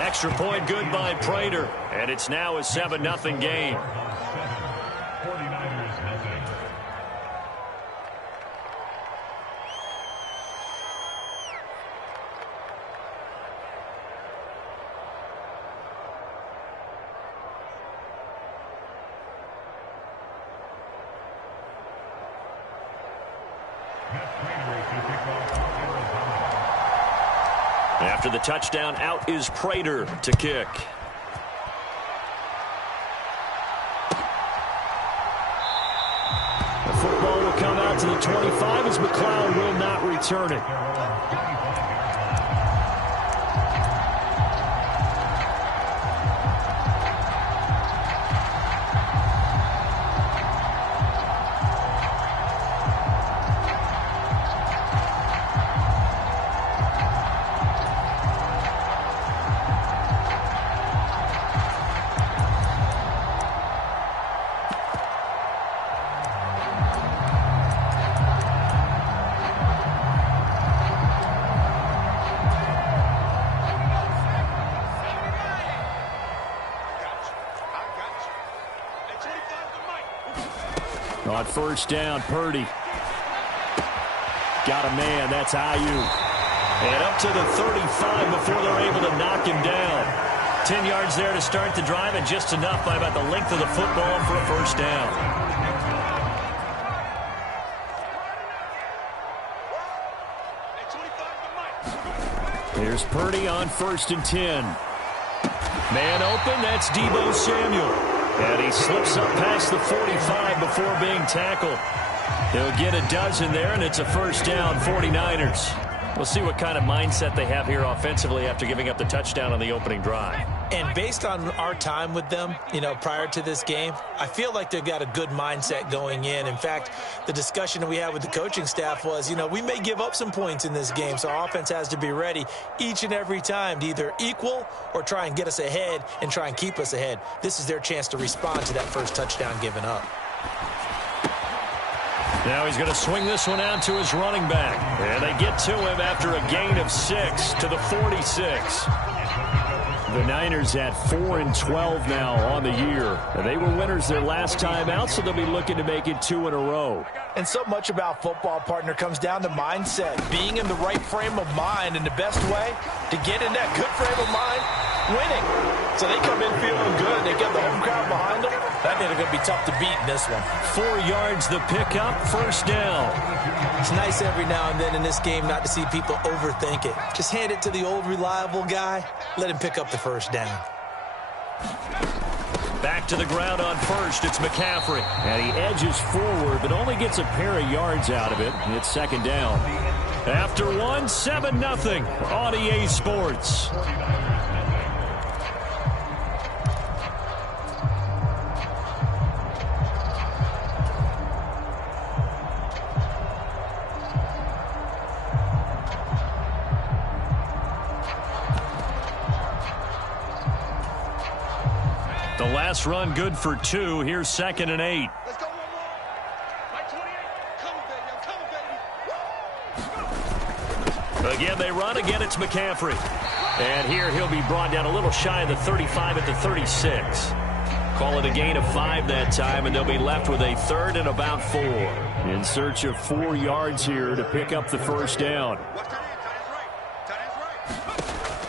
Extra point good by Prater, and it's now a 7-0 game. After the touchdown, out is Prater to kick. The football will come out to the 25 as McLeod will not return it. On first down, Purdy. Got a man. That's Ayuk. And up to the 35 before they're able to knock him down. 10 yards there to start the drive, and just enough by about the length of the football for a first down. Here's Purdy on 1st and 10. Man open. That's Deebo Samuel. And he slips up past the 45 before being tackled. He'll get a dozen there, and it's a first down, 49ers. We'll see what kind of mindset they have here offensively after giving up the touchdown on the opening drive. And based on our time with them, prior to this game, I feel like they've got a good mindset going in. In fact, the discussion that we had with the coaching staff was, we may give up some points in this game, so our offense has to be ready each and every time to either equal or try and get us ahead and try and keep us ahead. This is their chance to respond to that first touchdown given up. Now he's going to swing this one out to his running back. And they get to him after a gain of 6 to the 46. The Niners at 4-12 now on the year. And they were winners their last time out, so they'll be looking to make it 2 in a row. And so much about football, partner, comes down to mindset. Being in the right frame of mind, and the best way to get in that good frame of mind, winning. So they come in feeling good. They get the home crowd behind them. That means they're going to be tough to beat in this one. 4 yards the pickup, first down. It's nice every now and then in this game not to see people overthink it. Just hand it to the old reliable guy. Let him pick up the first down. Back to the ground on first. It's McCaffrey. And he edges forward, but only gets a pair of yards out of it. It's second down. After one, 7-0 on EA Sports. The last run good for 2. Here's 2nd and 8. Let's go one more. Mike 28. Come, baby. Come, baby. Again, they run. Again, it's McCaffrey. And here he'll be brought down a little shy of the 35 at the 36. Call it a gain of 5 that time, and they'll be left with a 3rd and about 4. In search of 4 yards here to pick up the first down.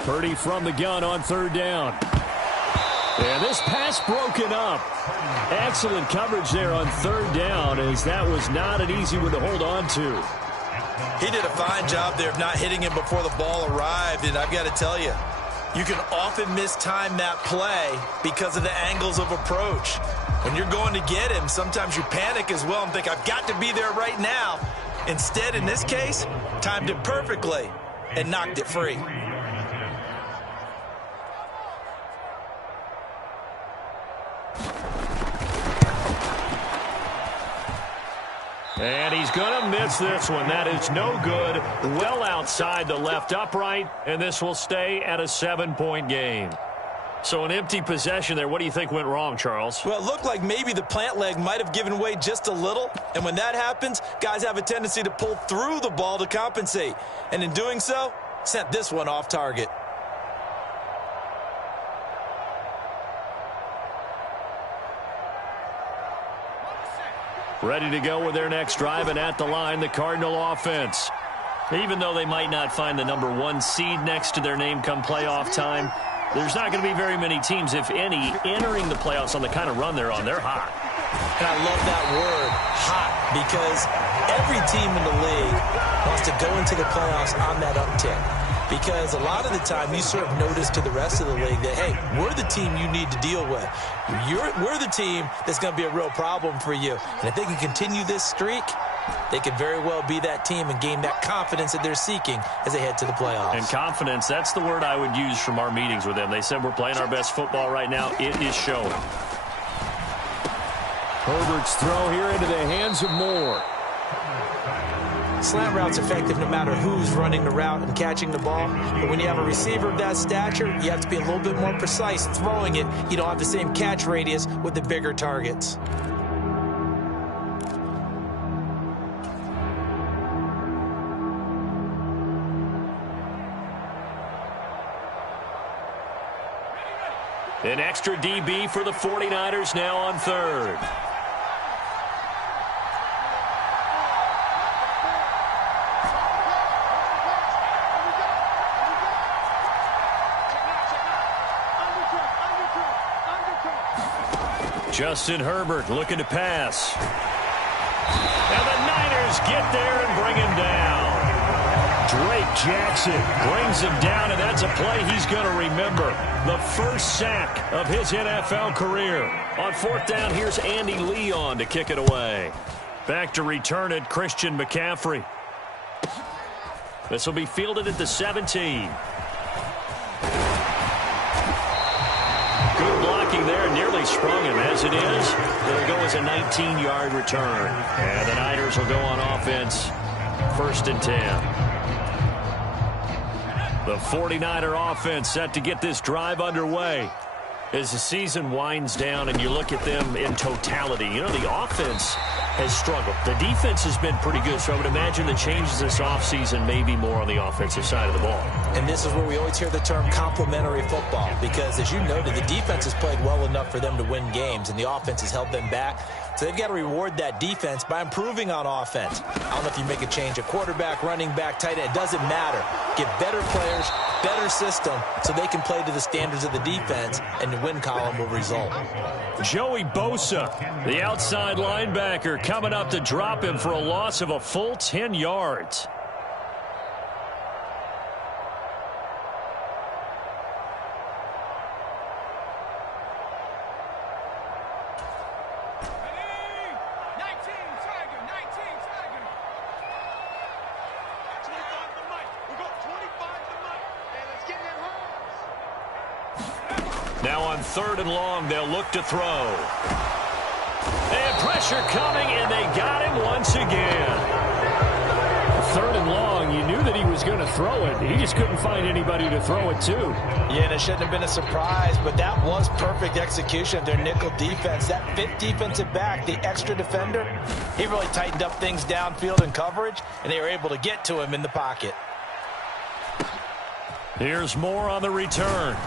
Purdy from the gun on 3rd down. And this pass broken up. Excellent coverage there on 3rd down, as that was not an easy one to hold on to. He did a fine job there of not hitting him before the ball arrived, and I've got to tell you, you can often mistime that play because of the angles of approach. When you're going to get him, sometimes you panic as well and think, I've got to be there right now. Instead, in this case, timed it perfectly and knocked it free. And he's going to miss this one. That is no good. Well outside the left upright, and this will stay at a 7-point game. So an empty possession there. What do you think went wrong, Charles? Well, it looked like maybe the plant leg might have given way just a little. And when that happens, guys have a tendency to pull through the ball to compensate. And in doing so, sent this one off target. Ready to go with their next drive, and at the line, the Cardinal offense. Even though they might not find the number 1 seed next to their name come playoff time, there's not going to be very many teams, if any, entering the playoffs on the kind of run they're on. They're hot. And I love that word, hot, because every team in the league wants to go into the playoffs on that uptick. Because a lot of the time you serve notice to the rest of the league that, hey, we're the team you need to deal with. We're the team that's going to be a real problem for you. And if they can continue this streak, they could very well be that team and gain that confidence that they're seeking as they head to the playoffs. And confidence, that's the word I would use from our meetings with them. They said we're playing our best football right now. It is showing. Herbert's throw here into the hands of Moore. Slant route's effective no matter who's running the route and catching the ball. But when you have a receiver of that stature, you have to be a little bit more precise throwing it. You don't have the same catch radius with the bigger targets. An extra DB for the 49ers now on third. Justin Herbert looking to pass. And the Niners get there and bring him down. Drake Jackson brings him down, and that's a play he's going to remember. The first sack of his NFL career. On fourth down, here's Andy Leon to kick it away. Back to return it, Christian McCaffrey. This will be fielded at the 17. Good blocking there, nearly sprung him. As it is, it'll go as a 19-yard return. And the Niners will go on offense, 1st and 10. The 49er offense set to get this drive underway. As the season winds down and you look at them in totality, you know, the offense has struggled. The defense has been pretty good, so I would imagine the changes this offseason may be more on the offensive side of the ball. And this is where we always hear the term complementary football, because as you noted, the defense has played well enough for them to win games, and the offense has held them back. So they've got to reward that defense by improving on offense. I don't know if you make a change at quarterback, running back, tight end. It doesn't matter. Get better players, better system, so they can play to the standards of the defense, and the win column will result. Joey Bosa, the outside linebacker, coming up to drop him for a loss of a full 10 yards. Now on 3rd and long, they'll look to throw. And pressure coming, and they got him once again. 3rd and long, you knew that he was going to throw it. He just couldn't find anybody to throw it to. Yeah, and it shouldn't have been a surprise, but that was perfect execution of their nickel defense. That 5th defensive back, the extra defender, he really tightened up things downfield in coverage, and they were able to get to him in the pocket. Here's Moore on the return.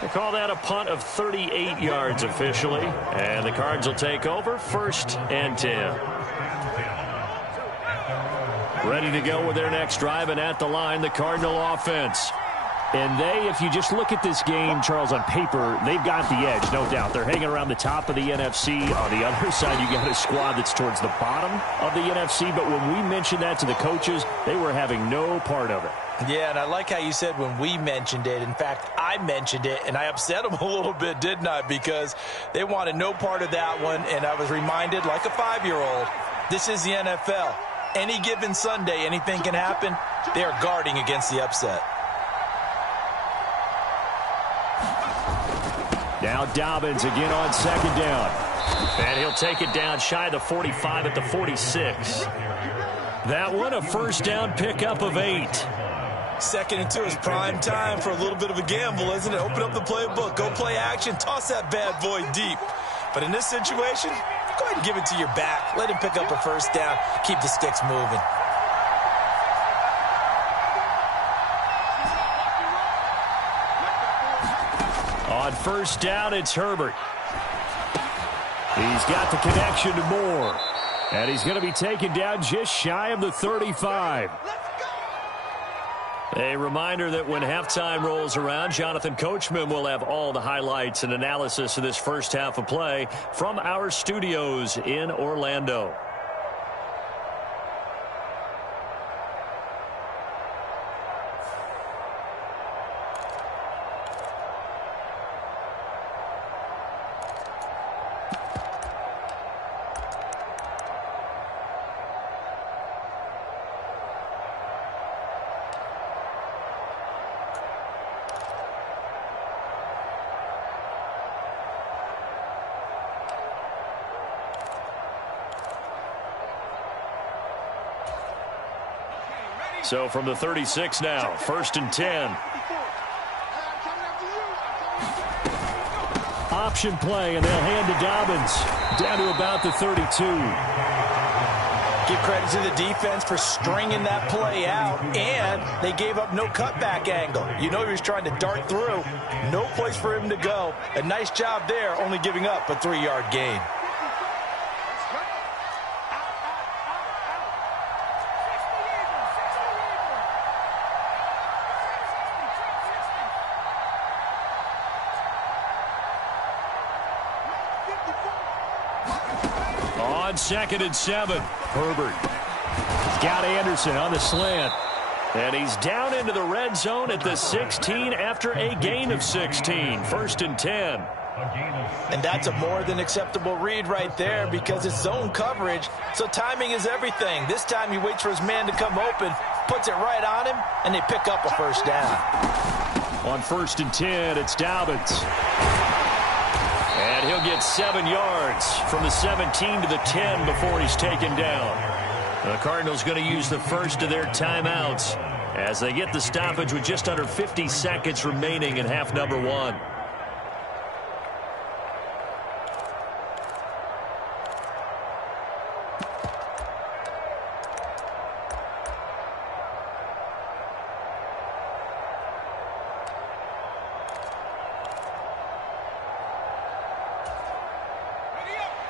They call that a punt of 38 yards officially. And the Cards will take over, 1st and 10. Ready to go with their next drive, and at the line, the Cardinal offense. And they, if you just look at this game, Charles, on paper, they've got the edge, no doubt. They're hanging around the top of the NFC. On the other side, you got a squad that's towards the bottom of the NFC. But when we mentioned that to the coaches, they were having no part of it. Yeah, and I like how you said when we mentioned it. In fact, I mentioned it, and I upset them a little bit, didn't I? Because they wanted no part of that one, and I was reminded, like a 5-year-old, this is the NFL. Any given Sunday, anything can happen. They are guarding against the upset. Now Dobbins again on 2nd down. And he'll take it down shy of the 45 at the 46. That one a 1st down pickup of 8. 2nd and 2 is prime time for a little bit of a gamble, isn't it? Open up the playbook, go play action, toss that bad boy deep. But in this situation, go ahead and give it to your back. Let him pick up a 1st down. Keep the sticks moving. On 1st down, it's Herbert. He's got the connection to Moore. And he's going to be taken down just shy of the 35. A reminder that when halftime rolls around, Jonathan Coachman will have all the highlights and analysis of this first half of play from our studios in Orlando. So from the 36 now, 1st and 10. Option play, and they'll hand to Dobbins. Down to about the 32. Give credit to the defense for stringing that play out, and they gave up no cutback angle. You know he was trying to dart through. No place for him to go. A nice job there, only giving up a 3-yard gain. On 2nd and 7, Herbert. He's got Anderson on the slant. And he's down into the red zone at the 16 after a gain of 16. 1st and 10. And that's a more than acceptable read right there because it's zone coverage, so timing is everything. This time he waits for his man to come open, puts it right on him, and they pick up a first down. On 1st and 10, it's Dobbins. And he'll get 7 yards from the 17 to the 10 before he's taken down. The Cardinals going to use the first of their timeouts as they get the stoppage with just under 50 seconds remaining in half number 1.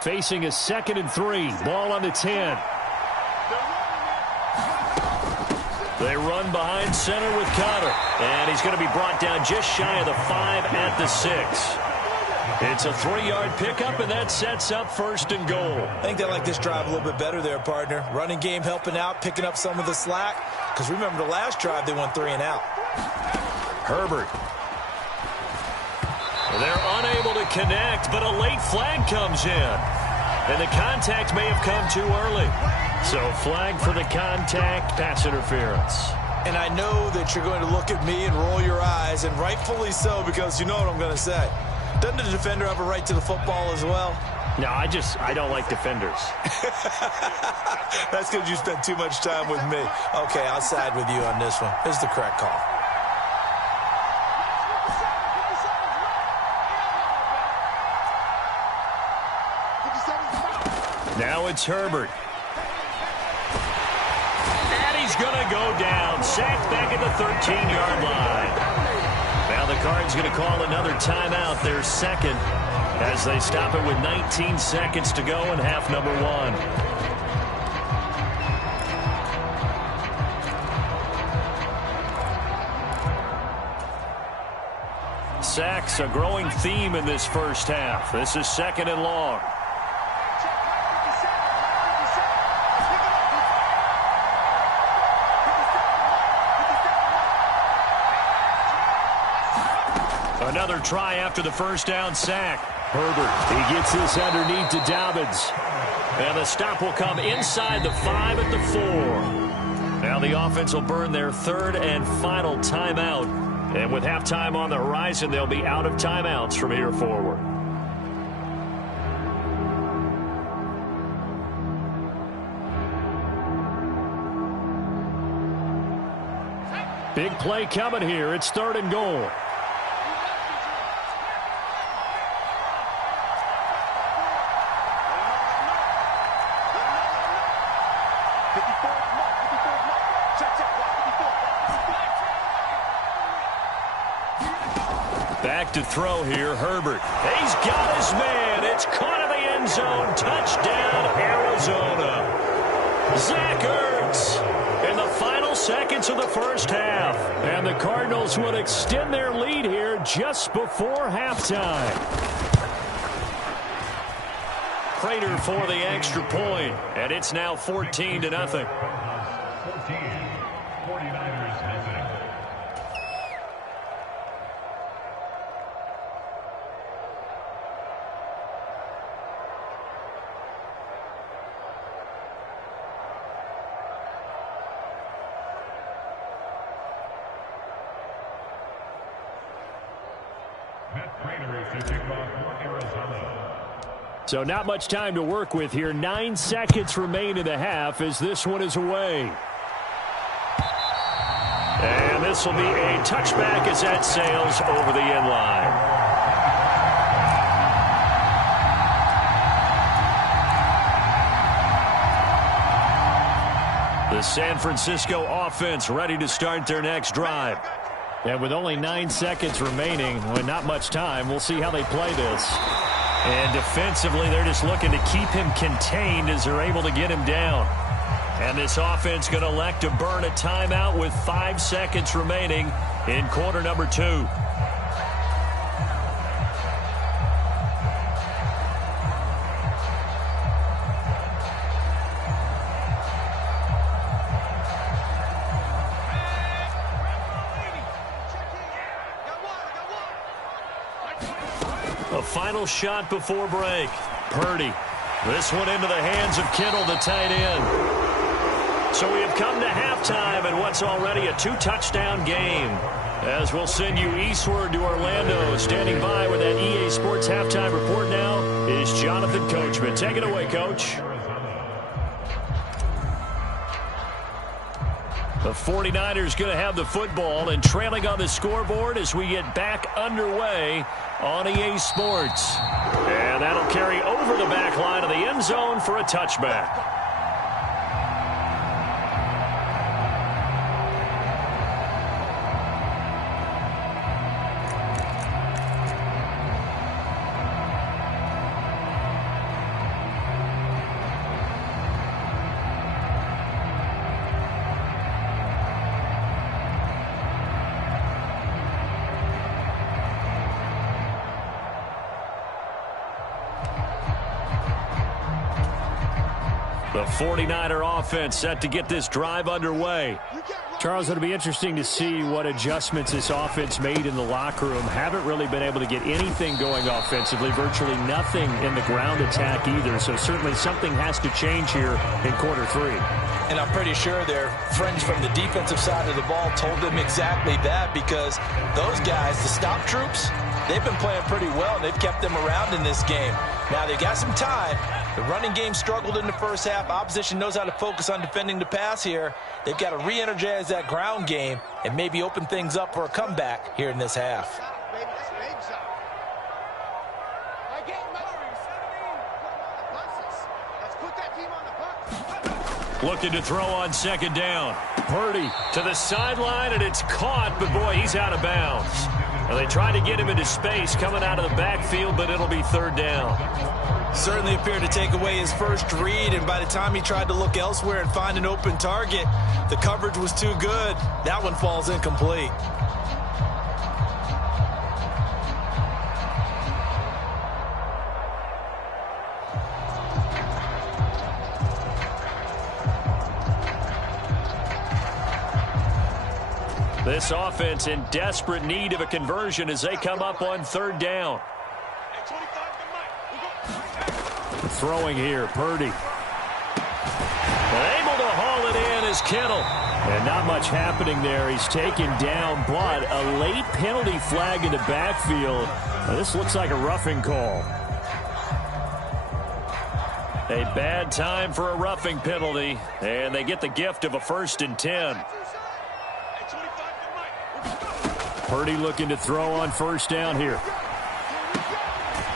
Facing a 2nd and 3. Ball on the 10. They run behind center with Connor. And he's going to be brought down just shy of the 5 at the 6. It's a 3-yard pickup, and that sets up 1st and goal. I think they like this drive a little bit better there, partner. Running game helping out, picking up some of the slack. Because remember the last drive, they went 3 and out. Herbert. They're unable to connect, but a late flag comes in. And the contact may have come too early. So flag for the contact, pass interference. And I know that you're going to look at me and roll your eyes, and rightfully so, because you know what I'm going to say. Doesn't the defender have a right to the football as well? No, I don't like defenders. That's because you spent too much time with me. Okay, I'll side with you on this one. This is the correct call. Now it's Herbert. And he's going to go down. Sacked back at the 13-yard line. Now the Cards going to call another timeout, their second, as they stop it with 19 seconds to go in half number 1. Sacks, a growing theme in this first half. This is 2nd and long. Another try after the first down sack. Herbert, he gets this underneath to Dobbins. And the stop will come inside the 5 at the 4. Now the offense will burn their 3rd and final timeout. And with halftime on the horizon, they'll be out of timeouts from here forward. Big play coming here. It's 3rd and goal. Back to throw here, Herbert. He's got his man. It's caught in the end zone. Touchdown, Arizona. Zach Ertz in the final seconds of the first half. And the Cardinals would extend their lead here just before halftime. Prater for the extra point, and it's now 14-0. 14, 49ers nothing. So not much time to work with here. 9 seconds remain in the half as this one is away. And this will be a touchback as that sails over the end line. The San Francisco offense ready to start their next drive. And with only 9 seconds remaining, with not much time, we'll see how they play this. And defensively, they're just looking to keep him contained as they're able to get him down. And this offense going to elect to burn a timeout with 5 seconds remaining in quarter number 2. A final shot before break. Purdy. This one into the hands of Kittle, the tight end. So we have come to halftime in what's already a 2-touchdown game. As we'll send you eastward to Orlando. Standing by with that EA Sports halftime report now is Jonathan Coachman. Take it away, Coach. The 49ers going to have the football and trailing on the scoreboard as we get back underway on EA Sports. And that'll carry over the back line of the end zone for a touchback. The 49er offense set to get this drive underway. Charles, it'll be interesting to see what adjustments this offense made in the locker room. Haven't really been able to get anything going offensively, virtually nothing in the ground attack either. So certainly something has to change here in quarter 3. And I'm pretty sure their friends from the defensive side of the ball told them exactly that, because those guys, the stop troops, they've been playing pretty well, and they've kept them around in this game. Now, they got some time. The running game struggled in the first half. Opposition knows how to focus on defending the pass here. They've got to re-energize that ground game and maybe open things up for a comeback here in this half. Looking to throw on second down. Purdy to the sideline, and it's caught, but boy, he's out of bounds. Well, they tried to get him into space coming out of the backfield, but it'll be third down. Certainly appeared to take away his first read, and by the time he tried to look elsewhere and find an open target, the coverage was too good. That one falls incomplete. This offense in desperate need of a conversion as they come up on third down. Throwing here, Purdy. Able to haul it in is Kittle. And not much happening there. He's taken down, but a late penalty flag in the backfield. Now, this looks like a roughing call. A bad time for a roughing penalty, and they get the gift of a 1st and 10. Purdy looking to throw on first down here.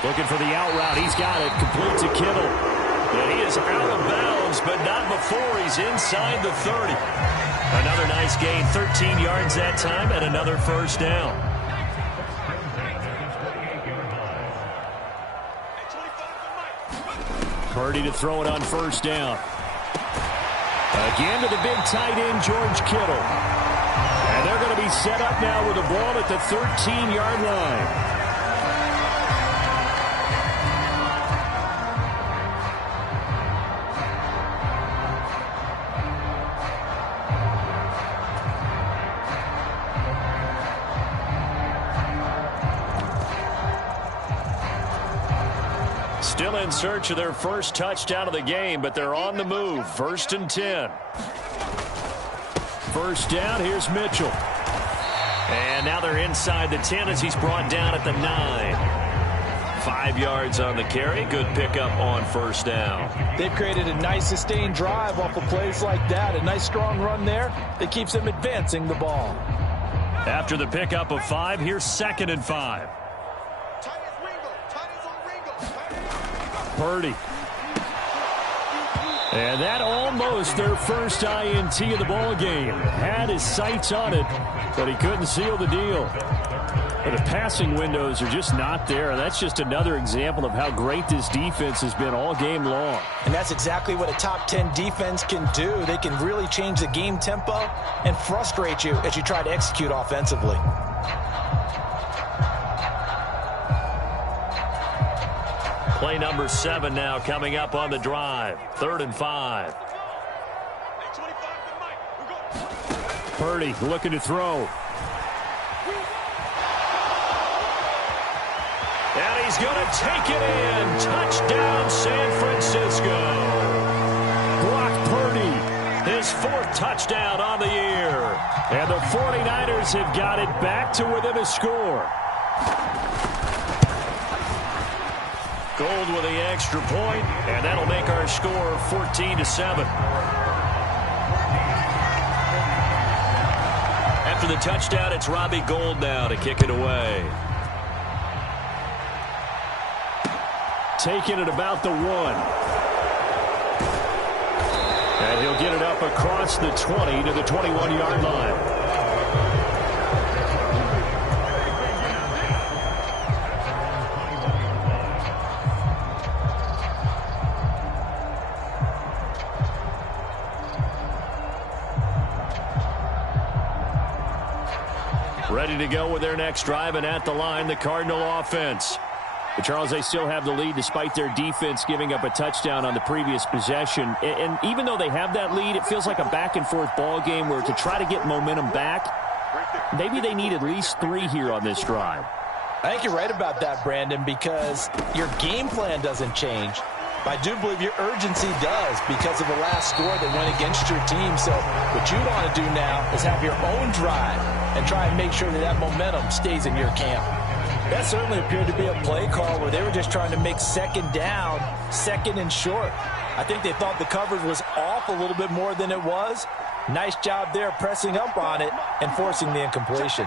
Looking for the out route. He's got it. Complete to Kittle. And he is out of bounds, but not before he's inside the 30. Another nice gain, 13 yards that time, and another first down. Purdy to throw it on first down. Again to the big tight end, George Kittle. And they're going to be set up now with the ball at the 13-yard line. Still in search of their first touchdown of the game, but they're on the move. 1st and 10. First down, here's Mitchell. And now they're inside the 10 as he's brought down at the 9. 5 yards on the carry. Good pickup on first down. They've created a nice sustained drive off of plays like that. A nice strong run there that keeps them advancing the ball. After the pickup of 5, here's 2nd and 5. Purdy. And that almost their first INT of the ball game. Had his sights on it, but he couldn't seal the deal. But the passing windows are just not there. That's just another example of how great this defense has been all game long. And that's exactly what a top 10 defense can do. They can really change the game tempo and frustrate you as you try to execute offensively. Play number 7 now coming up on the drive. 3rd and 5. Purdy looking to throw. And he's going to take it in. Touchdown, San Francisco. Brock Purdy, his 4th touchdown on the year. And the 49ers have got it back to within a score. Gold with the extra point, and that'll make our score 14-7. After the touchdown, it's Robbie Gould now to kick it away. Taking it about the 1. And he'll get it up across the 20 to the 21-yard line. Ready to go with their next drive, and at the line, the Cardinal offense. But Charles, they still have the lead despite their defense giving up a touchdown on the previous possession. And even though they have that lead, it feels like a back-and-forth ball game where to try to get momentum back, maybe they need at least 3 here on this drive. I think you're right about that, Brandon, because your game plan doesn't change. But I do believe your urgency does because of the last score that went against your team. So what you want to do now is have your own drive and try and make sure that that momentum stays in your camp. That certainly appeared to be a play call where they were just trying to make 2nd down, 2nd and short. I think they thought the coverage was off a little bit more than it was. Nice job there pressing up on it and forcing the incompletion.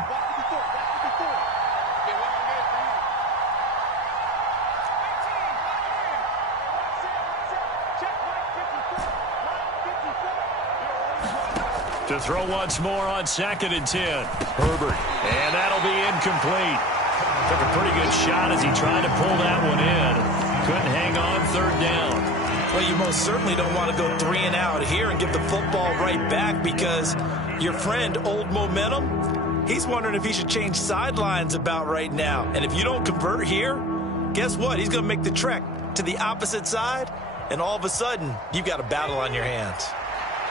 To throw once more on 2nd and 10. Herbert. And that'll be incomplete. Took a pretty good shot as he tried to pull that one in. Couldn't hang on 3rd down. Well, you most certainly don't want to go 3 and out here and get the football right back because your friend, Old Momentum, he's wondering if he should change sidelines about right now. And if you don't convert here, guess what? He's going to make the trek to the opposite side, and all of a sudden, you've got a battle on your hands.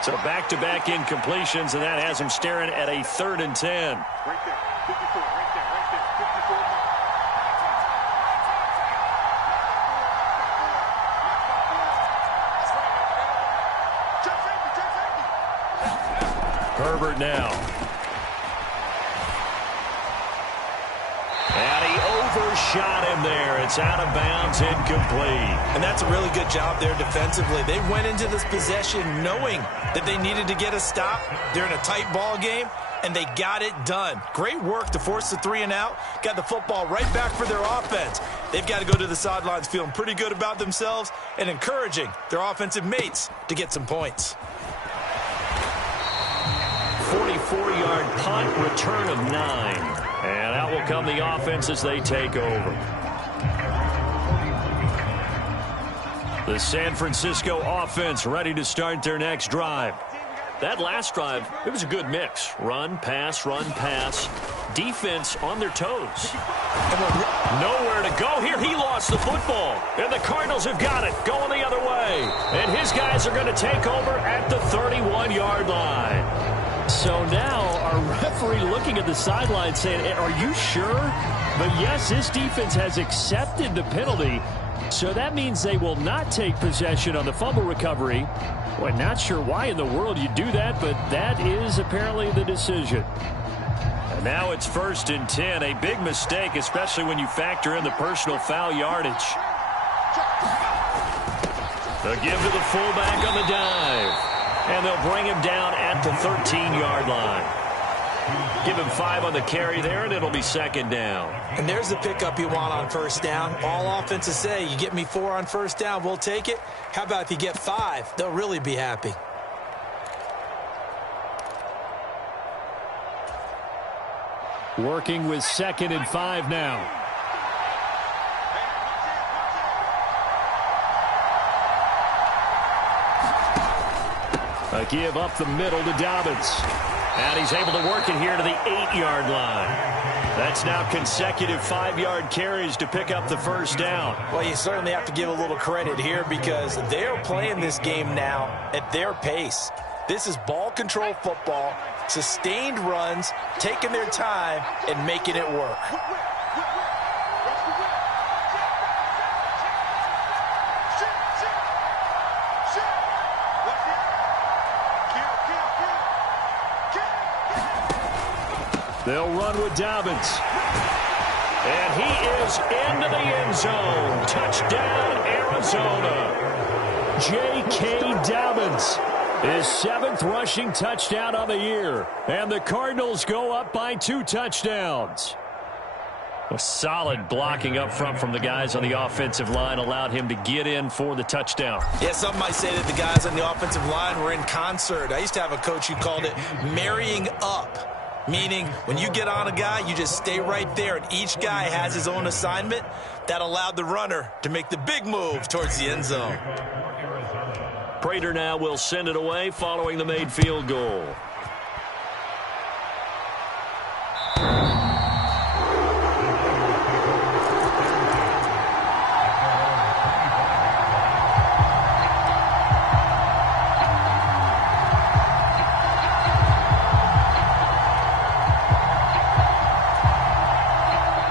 So back-to-back incompletions, and that has him staring at a 3rd and 10. Right there, 54, right there, 54. Herbert now. And he overshot him there. It's out of bounds, incomplete. And that's a really good job there defensively. They went into this possession knowing that they needed to get a stop. They're in a tight ball game, and they got it done. Great work to force the 3 and out. Got the football right back for their offense. They've got to go to the sidelines feeling pretty good about themselves and encouraging their offensive mates to get some points. 44-yard punt, return of 9. And out will come the offense as they take over. The San Francisco offense ready to start their next drive. That last drive, it was a good mix. Run, pass, defense on their toes. Nowhere to go here. He lost the football. And the Cardinals have got it, going the other way. And his guys are going to take over at the 31-yard line. So now our referee looking at the sideline saying, are you sure? But yes, this defense has accepted the penalty. So that means they will not take possession on the fumble recovery. Well, not sure why in the world you do that, but that is apparently the decision. And now it's 1st and 10. A big mistake, especially when you factor in the personal foul yardage. The give to the fullback on the dive. And they'll bring him down at the 13-yard line. Give him 5 on the carry there, and it'll be 2nd down. And there's the pickup you want on 1st down. All offenses say, you get me 4 on 1st down, we'll take it. How about if you get 5? They'll really be happy. Working with 2nd and 5 now. A give up the middle to Dobbins. And he's able to work it here to the 8-yard line. That's now consecutive 5-yard carries to pick up the 1st down. Well, you certainly have to give a little credit here because they're playing this game now at their pace. This is ball control football, sustained runs, taking their time, and making it work. They'll run with Dobbins. And he is into the end zone. Touchdown, Arizona. J.K. Dobbins, his 7th rushing touchdown on the year. And the Cardinals go up by 2 touchdowns. A solid blocking up front from the guys on the offensive line allowed him to get in for the touchdown. Yeah, some might say that the guys on the offensive line were in concert. I used to have a coach who called it marrying up. Meaning, when you get on a guy, you just stay right there, and each guy has his own assignment. That allowed the runner to make the big move towards the end zone. Prater now will send it away following the made field goal.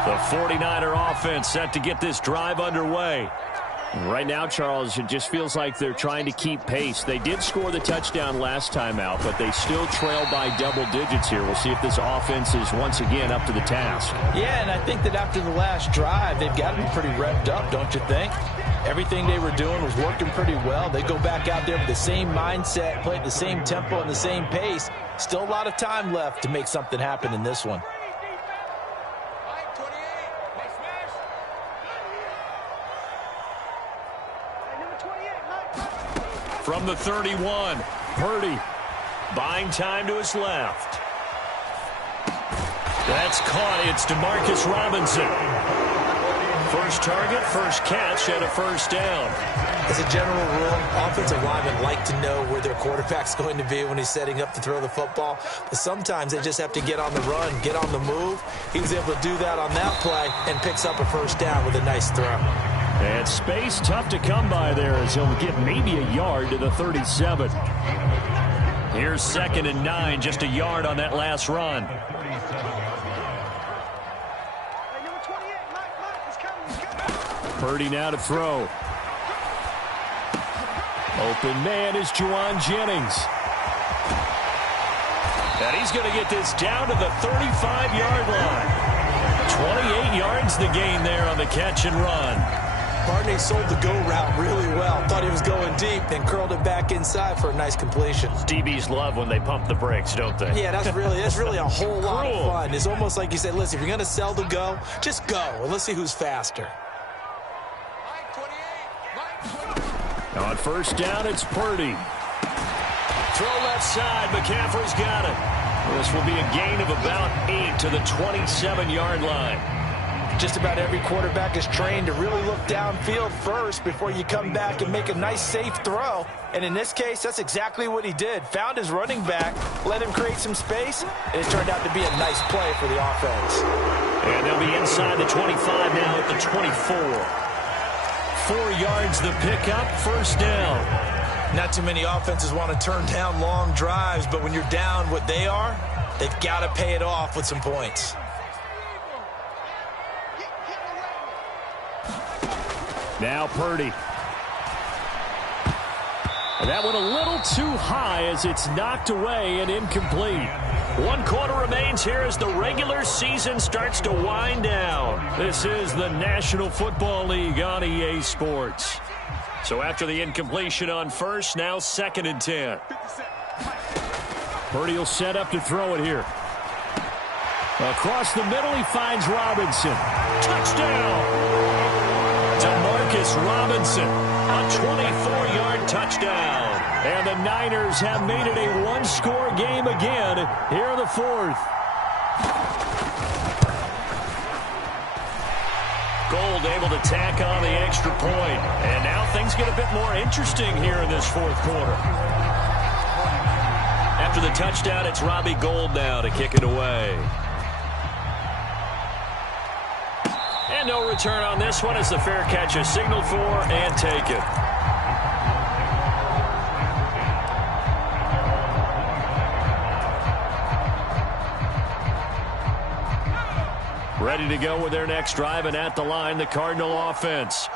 The 49er offense set to get this drive underway. Right now, Charles, it just feels like they're trying to keep pace. They did score the touchdown last time out, but they still trail by double digits here. We'll see if this offense is once again up to the task. Yeah, and I think that after the last drive, they've got to be pretty revved up, don't you think? Everything they were doing was working pretty well. They go back out there with the same mindset, play at the same tempo and the same pace. Still a lot of time left to make something happen in this one. From the 31, Purdy buying time to his left. That's caught. It's DeMarcus Robinson. First target, first catch, and a 1st down. As a general rule, offensive linemen like to know where their quarterback's going to be when he's setting up to throw the football. But sometimes they just have to get on the run, get on the move. He was able to do that on that play and picks up a 1st down with a nice throw. And space tough to come by there as he'll get maybe a yard to the 37. Here's 2nd and 9, just a yard on that last run. Purdy now to throw. Open man is Juwan Jennings. And he's going to get this down to the 35-yard line. 28 yards the gain there on the catch and run. Barney sold the go route really well. Thought he was going deep, then curled it back inside for a nice completion. DBs love when they pump the brakes, don't they? Yeah, that's really a whole lot of fun. It's almost like you say, listen, if you're going to sell the go, just go, and let's see who's faster. On 1st down, it's Purdy. Throw left side. McCaffrey's got it. This will be a gain of about 8 to the 27-yard line. Just about every quarterback is trained to really look downfield first before you come back and make a nice, safe throw. And in this case, that's exactly what he did. Found his running back, let him create some space, and it turned out to be a nice play for the offense. And they'll be inside the 25 now at the 24. 4 yards the pickup, first down. Not too many offenses want to turn down long drives, but when you're down what they are, they've got to pay it off with some points. Now Purdy. And that went a little too high as it's knocked away and incomplete. 1 quarter remains here as the regular season starts to wind down. This is the National Football League on EA Sports. So after the incompletion on first, now 2nd and 10. Purdy will set up to throw it here. Across the middle, he finds Robinson. Touchdown! Demarcus Robinson, a 24-yard touchdown. And the Niners have made it a one-score game again here in the 4th. Gold able to tack on the extra point. And now things get a bit more interesting here in this 4th quarter. After the touchdown, it's Robbie Gould now to kick it away. And no return on this one as the fair catch is signaled for and taken. Ready to go with their next drive, and at the line, the Cardinal offense.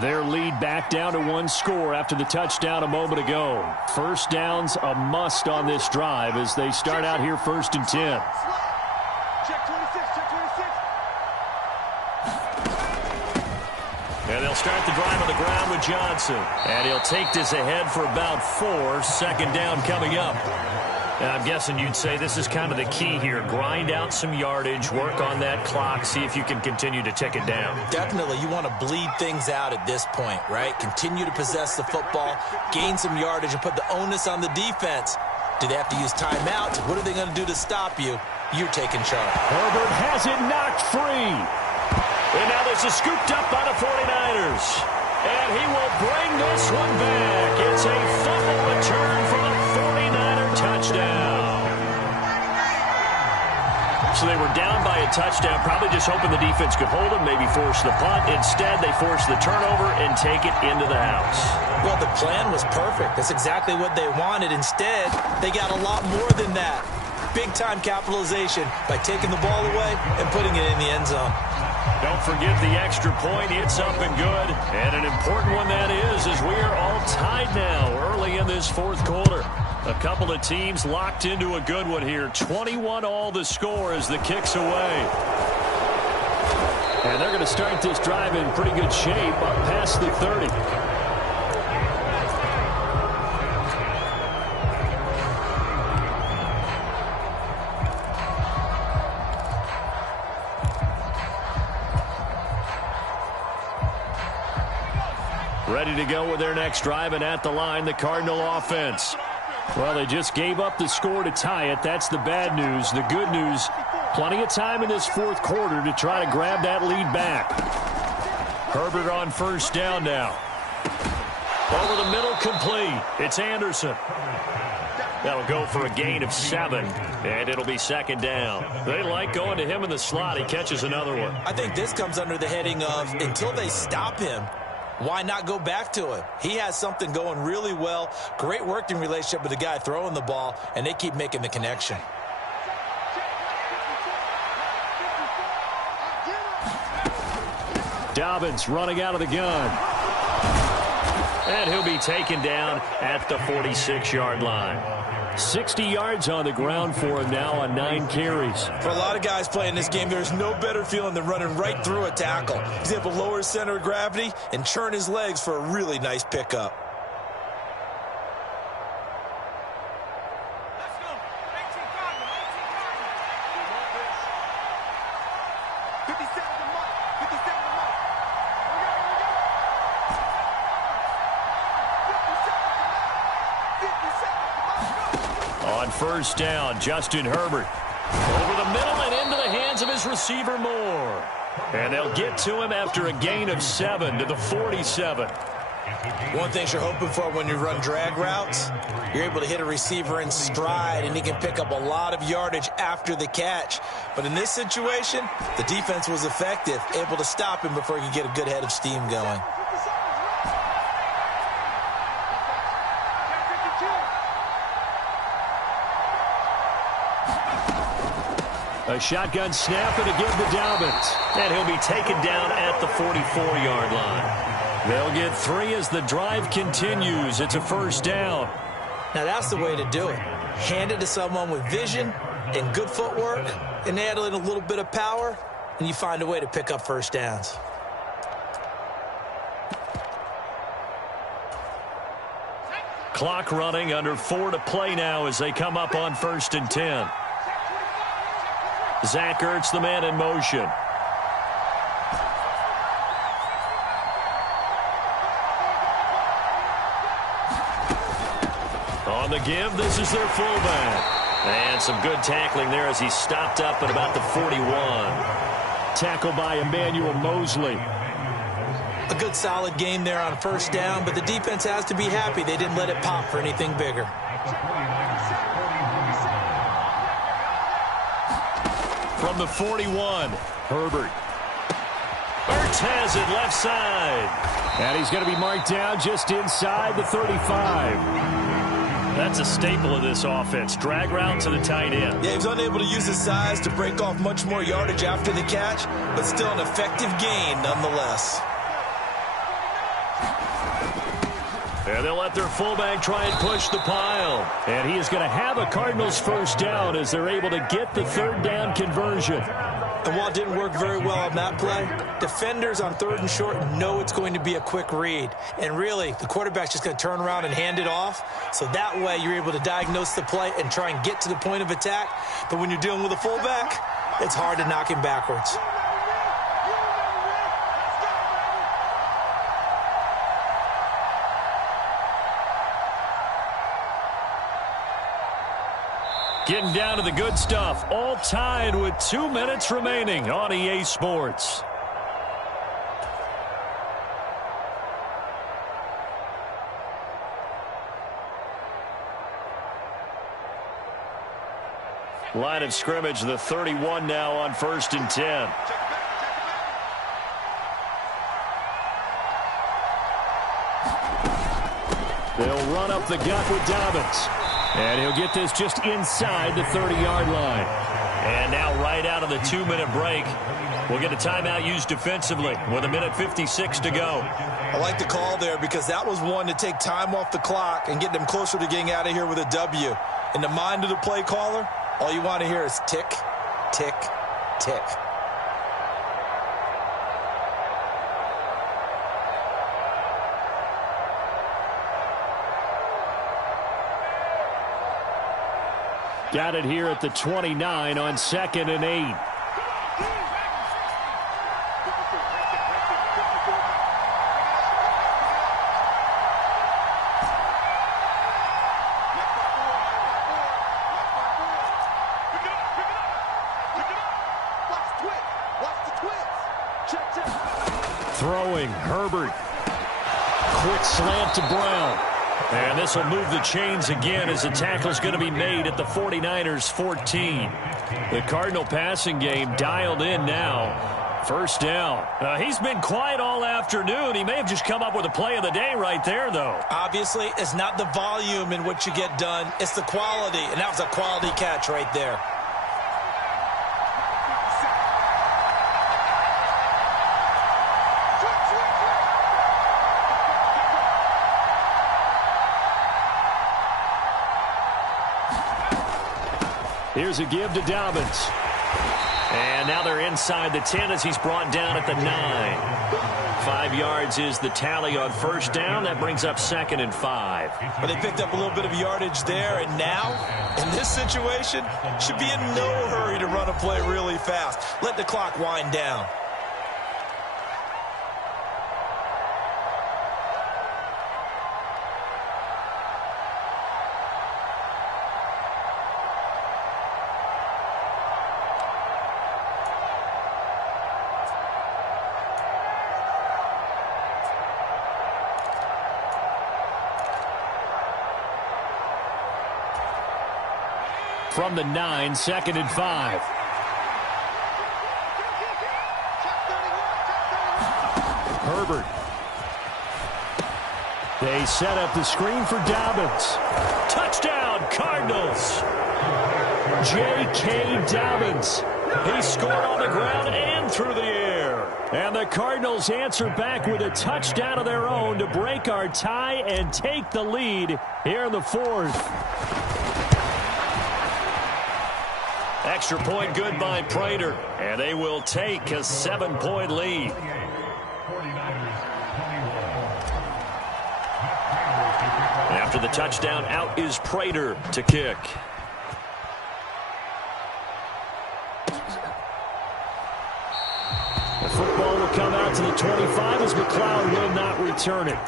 Their lead back down to 1 score after the touchdown a moment ago. First down's a must on this drive as they start out here 1st and 10. And they'll start the drive on the ground with Johnson. And he'll take this ahead for about 4. 2nd down coming up. And I'm guessing you'd say this is kind of the key here. Grind out some yardage, work on that clock, see if you can continue to tick it down. Definitely. You want to bleed things out at this point, right? Continue to possess the football, gain some yardage, and put the onus on the defense. Do they have to use timeouts? What are they going to do to stop you? You're taking charge. Herbert has it knocked free. And now this is scooped up by the 49ers. And he will bring this one back. It's a fumble return for a 49er touchdown. So they were down by a touchdown, probably just hoping the defense could hold them, maybe force the punt. Instead, they force the turnover and take it into the house. Well, the plan was perfect. That's exactly what they wanted. Instead, they got a lot more than that. Big-time capitalization by taking the ball away and putting it in the end zone. Don't forget the extra point. It's up and good. And an important one that is, as we are all tied now early in this 4th quarter. A couple of teams locked into a good one here. 21 all the score as the kick's away. And they're going to start this drive in pretty good shape up past the 30. Ready to go with their next drive, and at the line, the Cardinal offense. Well, they just gave up the score to tie it. That's the bad news. The good news, plenty of time in this 4th quarter to try to grab that lead back. Herbert on 1st down now. Over the middle, complete. It's Anderson. That'll go for a gain of 7, and it'll be 2nd down. They like going to him in the slot. He catches another one. I think this comes under the heading of until they stop him, why not go back to him? He has something going really well. Great working relationship with the guy throwing the ball, and they keep making the connection. Dobbins running out of the gun. And he'll be taken down at the 46-yard line. 60 yards on the ground for him now on 9 carries. For a lot of guys playing this game, there's no better feeling than running right through a tackle. He's able to lower his center of gravity and churn his legs for a really nice pickup. On 1st down, Justin Herbert. Over the middle and into the hands of his receiver Moore. And they'll get to him after a gain of 7 to the 47. One thing you're hoping for when you run drag routes, you're able to hit a receiver in stride, and he can pick up a lot of yardage after the catch. But in this situation, the defense was effective, able to stop him before he could get a good head of steam going. A shotgun snap and a give to Dobbins. And he'll be taken down at the 44-yard line. They'll get 3 as the drive continues. It's a first down. Now that's the way to do it. Hand it to someone with vision and good footwork, and add in a little bit of power, and you find a way to pick up first downs. Clock running, under 4 to play now as they come up on 1st and 10. Zach Ertz, the man in motion. On the give, this is their fullback. And some good tackling there as he stopped up at about the 41. Tackled by Emmanuel Mosley. A good solid game there on first down, but the defense has to be happy they didn't let it pop for anything bigger. From the 41, Herbert. Ertz has it left side. And he's going to be marked down just inside the 35. That's a staple of this offense. Drag route to the tight end. Yeah, he was unable to use his size to break off much more yardage after the catch, but still an effective gain nonetheless. And they'll let their fullback try and push the pile. And he is going to have a Cardinals first down as they're able to get the third down conversion. And while it didn't work very well on that play, defenders on 3rd and short know it's going to be a quick read. And really, the quarterback's just going to turn around and hand it off. So that way, you're able to diagnose the play and try and get to the point of attack. But when you're dealing with a fullback, it's hard to knock him backwards. Getting down to the good stuff. All tied with 2 minutes remaining on EA Sports. Line of scrimmage, the 31 now on 1st and 10. They'll run up the gut with Dobbins. And he'll get this just inside the 30-yard line. And now right out of the 2-minute break, we'll get a timeout used defensively with 1:56 to go. I like the call there because that was one to take time off the clock and get them closer to getting out of here with a W. In the mind of the play caller, all you want to hear is tick, tick, tick. Got it here at the 29 on 2nd and 8. Throwing, Herbert. Quick slant to Brown. And this will move the chains again as the tackle's going to be made at the 49ers 14. The Cardinal passing game dialed in now. First down. He's been quiet all afternoon. He may have just come up with a play of the day right there, though. Obviously, it's not the volume in which you get done. It's the quality, and that was a quality catch right there. Here's a give to Dobbins. And now they're inside the 10 as he's brought down at the 9. 5 yards is the tally on first down. That brings up 2nd and 5. But they picked up a little bit of yardage there, and now, in this situation, should be in no hurry to run a play really fast. Let the clock wind down. from the 9, 2nd and 5. Herbert. They set up the screen for Dobbins. Touchdown, Cardinals. J.K. Dobbins. He scored on the ground and through the air. And the Cardinals answer back with a touchdown of their own to break our tie and take the lead here in the 4th. Extra point good by Prater. And they will take a 7-point lead. After the touchdown, out is Prater to kick. The football will come out to the 25 as McLeod will not return it.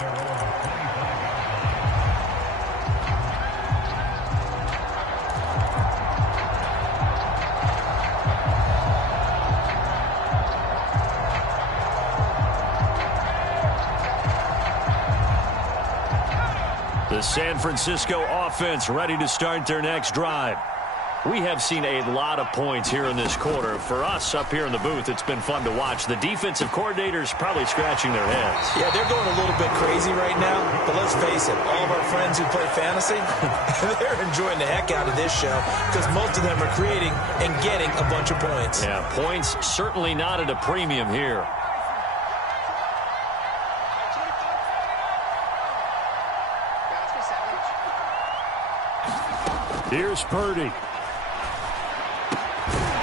The San Francisco offense ready to start their next drive. We have seen a lot of points here in this quarter. For us up here in the booth, it's been fun to watch. The defensive coordinators probably scratching their heads. Yeah, they're going a little bit crazy right now. But let's face it, all of our friends who play fantasy, they're enjoying the heck out of this show because most of them are creating and getting a bunch of points. Yeah, points certainly not at a premium here. Here's Purdy.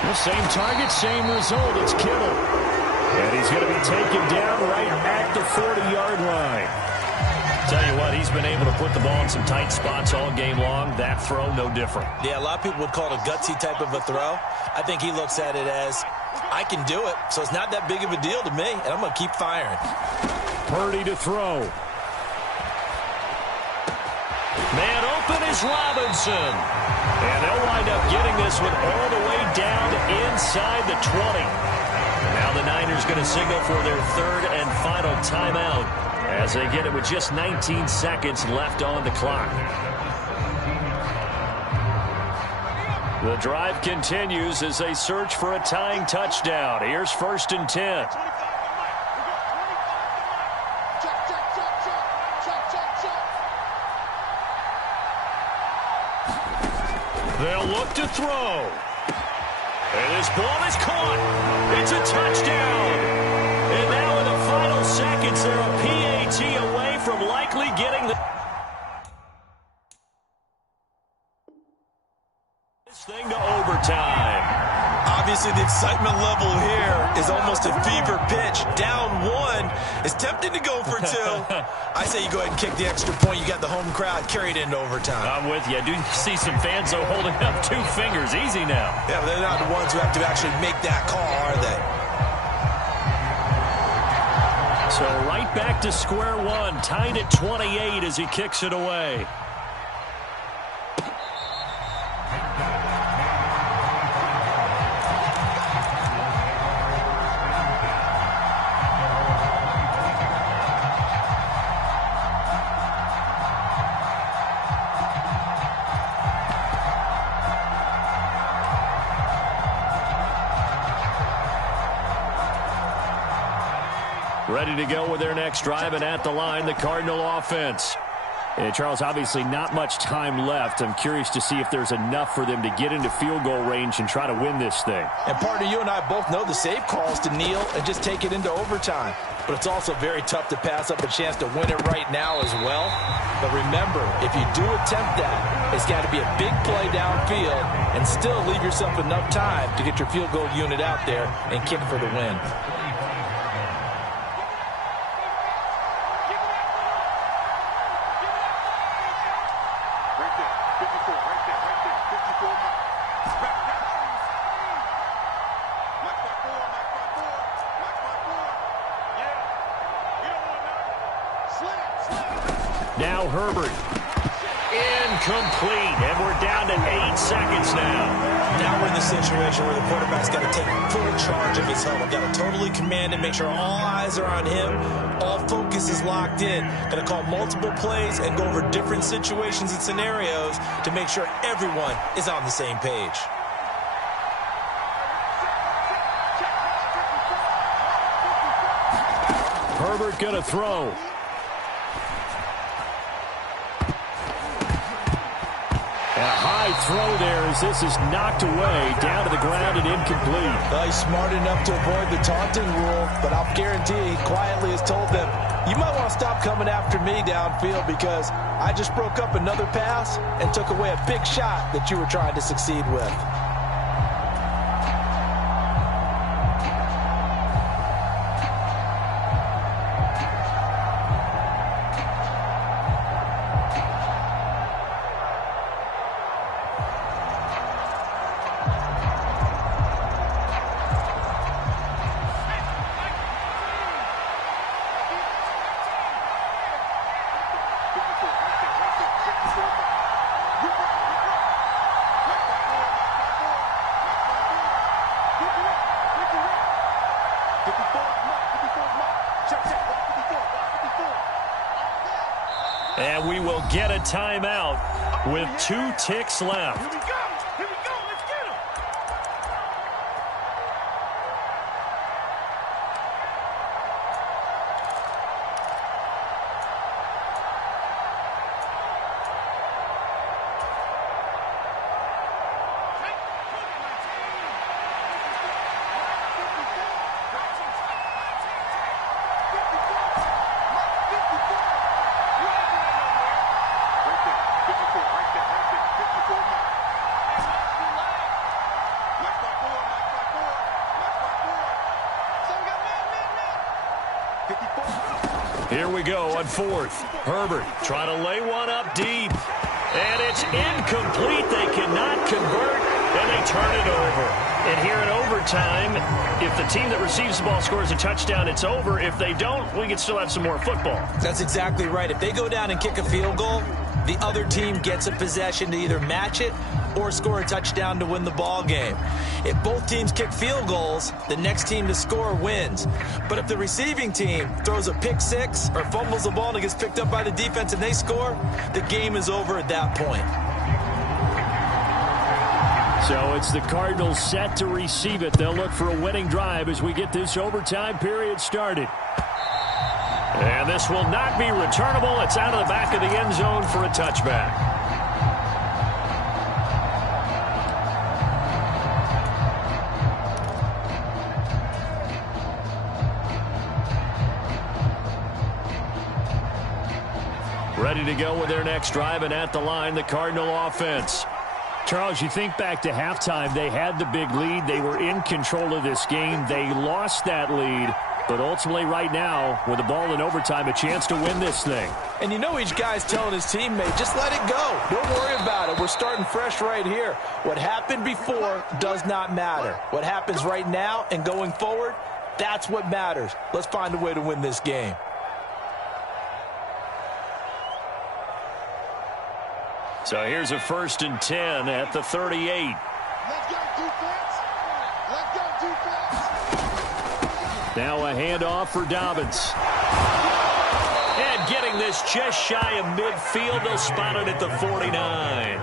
The same target, same result. It's Kittle. And he's going to be taken down right at the 40-yard line. Tell you what, he's been able to put the ball in some tight spots all game long. That throw, no different. Yeah, a lot of people would call it a gutsy type of a throw. I think he looks at it as, I can do it, so it's not that big of a deal to me, and I'm going to keep firing. Purdy to throw. Man open is Robinson. And they'll wind up getting this one all the way down inside the 20. Now the Niners going to signal for their 3rd and final timeout as they get it with just 19 seconds left on the clock. The drive continues as they search for a tying touchdown. Here's 1st and 10. They'll look to throw. And this ball is caught. It's a touchdown. And now in the final seconds, they're a PAT away from likely getting this thing to overtime. Obviously, the excitement level here is almost a fever pitch. Down 1. It's tempting to go for 2. I say you go ahead and kick the extra point. You got the home crowd. Carry it into overtime. I'm with you. I do see some fans, though, holding up 2 fingers. Easy now. Yeah, but they're not the ones who have to actually make that call, are they? So right back to square one. Tied at 28 as he kicks it away. Ready to go with their next drive, and at the line, the Cardinal offense. And Charles, obviously not much time left. I'm curious to see if there's enough for them to get into field goal range and try to win this thing. And partner, you and I both know the safe calls to kneel and just take it into overtime. But it's also very tough to pass up a chance to win it right now as well. But remember, if you do attempt that, it's got to be a big play downfield and still leave yourself enough time to get your field goal unit out there and kick for the win. Now Herbert. incomplete, and we're down to 8 seconds now. Now we're in the situation where the quarterback's got to take full charge of his huddle. Got to totally command it, make sure all eyes are on him. All focus is locked in. Got to call multiple plays and go over different situations and scenarios to make sure everyone is on the same page. Herbert going to throw. And a high throw there as this is knocked away, down to the ground and incomplete. He's smart enough to avoid the taunting rule, but I'll guarantee he quietly has told them, you might want to stop coming after me downfield because I just broke up another pass and took away a big shot that you were trying to succeed with. And we will get a timeout with 2 ticks left. Here we go. Let's get him. Here we go on 4th. Herbert trying to lay one up deep. And it's incomplete. They cannot convert, and they turn it over. And here in overtime, if the team that receives the ball scores a touchdown, it's over. If they don't, we can still have some more football. That's exactly right. If they go down and kick a field goal, the other team gets a possession to either match it or score a touchdown to win the ball game. If both teams kick field goals, the next team to score wins. But if the receiving team throws a pick six or fumbles the ball and it gets picked up by the defense and they score, the game is over at that point. So it's the Cardinals set to receive it. They'll look for a winning drive as we get this overtime period started. And this will not be returnable. It's out of the back of the end zone for a touchback. Ready to go with their next drive, and at the line, the Cardinal offense. Charles, you think back to halftime, they had the big lead. They were in control of this game. They lost that lead. But ultimately right now, with the ball in overtime, a chance to win this thing. And you know each guy's telling his teammate, just let it go. Don't worry about it. We're starting fresh right here. What happened before does not matter. What happens right now and going forward, that's what matters. Let's find a way to win this game. So here's a 1st and 10 at the 38. Let's go, defense. Let's go, defense. Now a handoff for Dobbins. And getting this just shy of midfield, they'll spot it at the 49.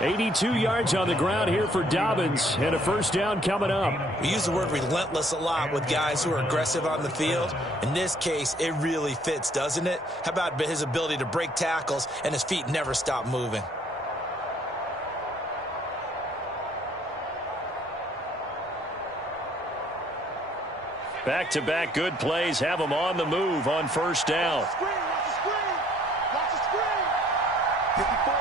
82 yards on the ground here for Dobbins, and a first down coming up. We use the word relentless a lot with guys who are aggressive on the field. In this case, it really fits, doesn't it? How about his ability to break tackles and his feet never stop moving? Back-to-back good plays have them on the move on first down. Watch the screen. Watch the screen. 54.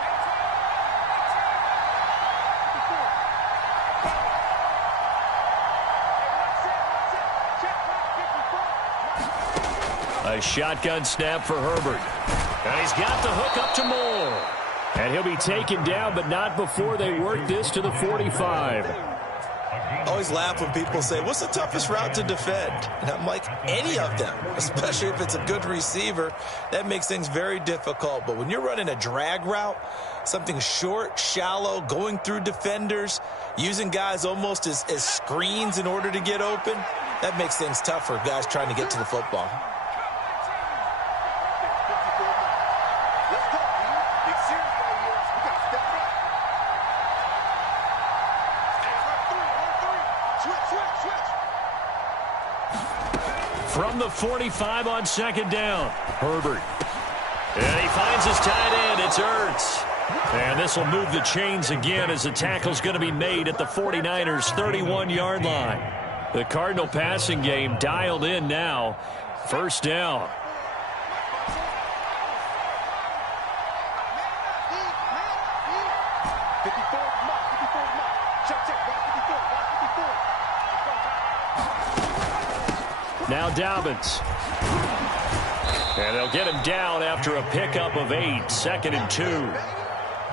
A shotgun snap for Herbert. And he's got the hook up to Moore. And he'll be taken down, but not before they work this to the 45. I always laugh when people say, what's the toughest route to defend? And I'm like, any of them, especially if it's a good receiver. That makes things very difficult. But when you're running a drag route, something short, shallow, going through defenders, using guys almost as screens in order to get open, that makes things tough for guys trying to get to the football. From the 45 on second down, Herbert. And he finds his tight end. It's Ertz. And this will move the chains again as the tackle's going to be made at the 49ers' 31-yard line. The Cardinal passing game dialed in now. First down. Now Dobbins. And they'll get him down after a pickup of 8, 2nd and 2.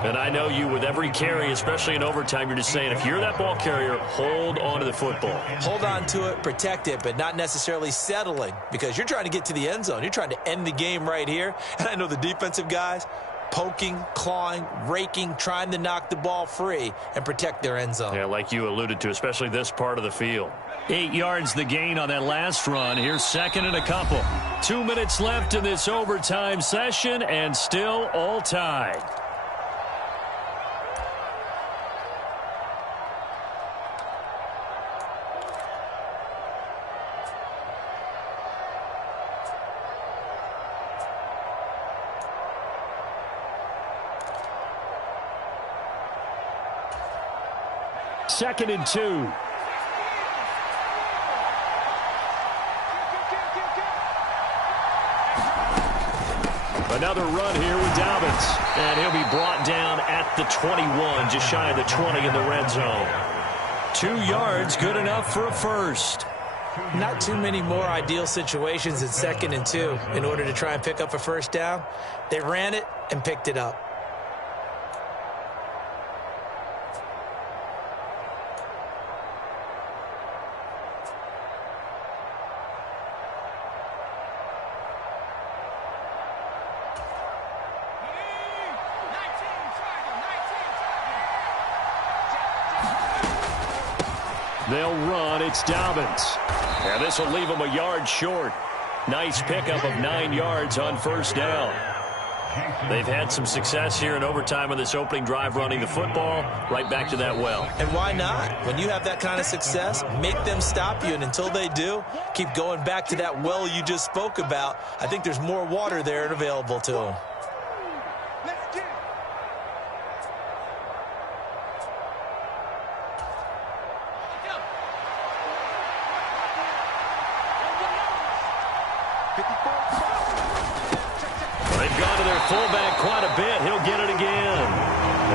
And I know you, with every carry, especially in overtime, you're just saying, if you're that ball carrier, hold on to the football. Hold on to it, protect it, but not necessarily settling, because you're trying to get to the end zone. You're trying to end the game right here. And I know the defensive guys poking, clawing, raking, trying to knock the ball free and protect their end zone. Yeah, like you alluded to, especially this part of the field. 8 yards the gain on that last run. Here's second and a couple. 2 minutes left in this overtime session, and still all tied. Second and 2. Another run here with Dobbins. And he'll be brought down at the 21, just shy of the 20 in the red zone. 2 yards, good enough for a first. Not too many more ideal situations in 2nd and 2 in order to try and pick up a first down. They ran it and picked it up. They'll run. It's Dobbins. And this will leave them a yard short. Nice pickup of 9 yards on first down. They've had some success here in overtime on this opening drive running the football. Right back to that well. And why not? When you have that kind of success, make them stop you. And until they do, keep going back to that well you just spoke about. I think there's more water there and available to them. They've gone to their fullback quite a bit. He'll get it again.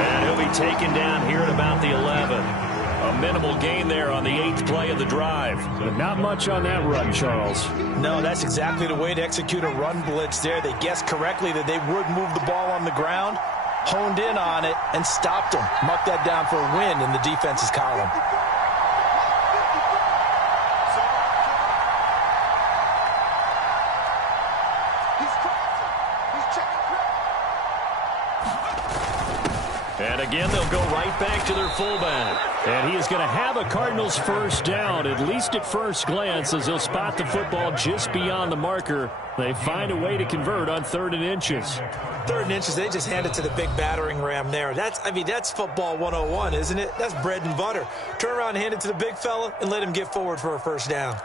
And he'll be taken down here at about the 11. A minimal gain there on the 8th play of the drive. But not much on that run, Charles. No, that's exactly the way to execute a run blitz there. They guessed correctly that they would move the ball on the ground, honed in on it, and stopped them. Mark that down for a win in the defense's column. And again, they'll go right back to their fullback. And he is going to have a Cardinals first down, at least at first glance, as he'll spot the football just beyond the marker. They find a way to convert on 3rd and inches. 3rd and inches, they just hand it to the big battering ram there. That's football 101, isn't it? That's bread and butter. Turn around and hand it to the big fella and let him get forward for a first down.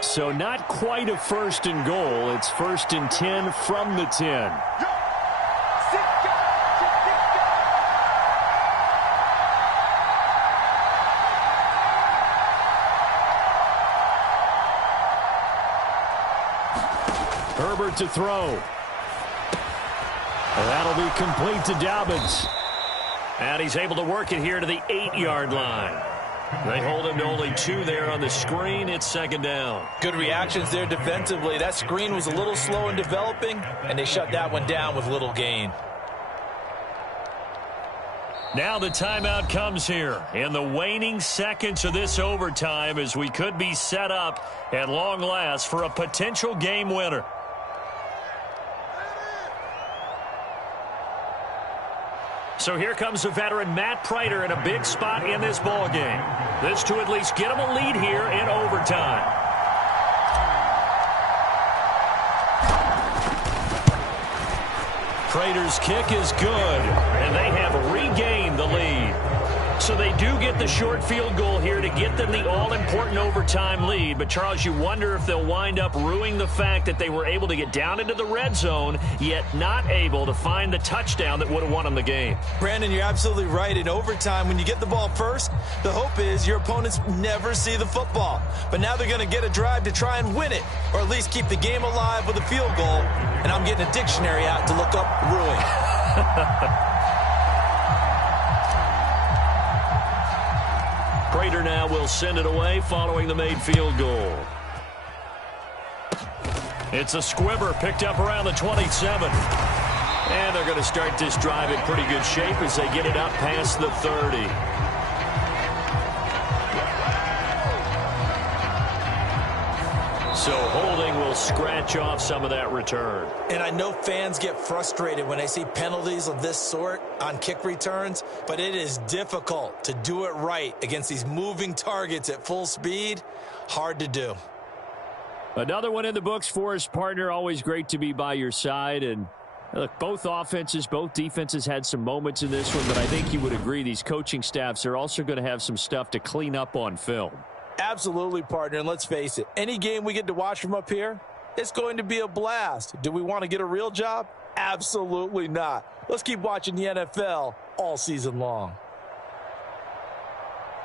So not quite a 1st and goal. It's 1st and 10 from the 10. Herbert to throw. That'll be complete to Dobbins. And he's able to work it here to the 8-yard line. They hold him to only 2 there on the screen. It's second down. Good reactions there defensively. That screen was a little slow in developing, and they shut that one down with little gain. Now the timeout comes here in the waning seconds of this overtime as we could be set up at long last for a potential game winner. So here comes the veteran Matt Prater in a big spot in this ballgame. This to at least get him a lead here in overtime. Prater's kick is good, and they have regained the lead. So they do get the short field goal here to get them the all-important overtime lead. But, Charles, you wonder if they'll wind up ruining the fact that they were able to get down into the red zone, yet not able to find the touchdown that would have won them the game. Brandon, you're absolutely right. In overtime, when you get the ball first, the hope is your opponents never see the football. But now they're going to get a drive to try and win it, or at least keep the game alive with a field goal. And I'm getting a dictionary out to look up ruin. Prater now will send it away following the made field goal. It's a squibber picked up around the 27. And they're going to start this drive in pretty good shape as they get it up past the 30. So holding will scratch off some of that return. And I know fans get frustrated when they see penalties of this sort on kick returns, but it is difficult to do it right against these moving targets at full speed. Hard to do. Another one in the books for his partner. Always great to be by your side. And look, both offenses, both defenses had some moments in this one, but I think you would agree these coaching staffs are also going to have some stuff to clean up on film. Absolutely, partner, and let's face it, any game we get to watch from up here, it's going to be a blast. Do we want to get a real job? Absolutely not. Let's keep watching the NFL all season long.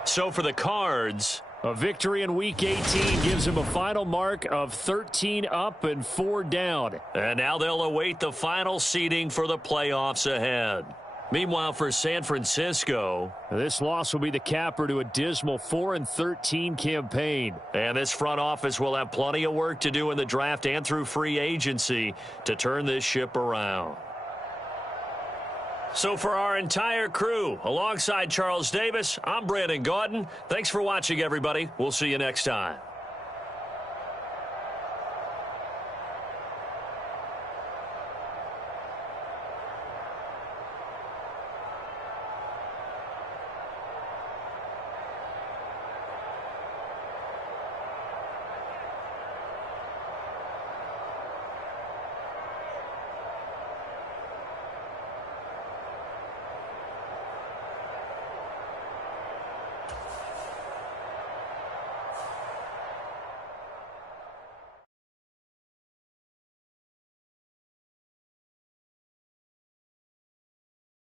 So for the Cards, a victory in Week 18 gives them a final mark of 13 up and 4 down. And now they'll await the final seeding for the playoffs ahead. Meanwhile, for San Francisco, this loss will be the capper to a dismal 4-13 campaign. And this front office will have plenty of work to do in the draft and through free agency to turn this ship around. So for our entire crew, alongside Charles Davis, I'm Brandon Gaudin. Thanks for watching, everybody. We'll see you next time.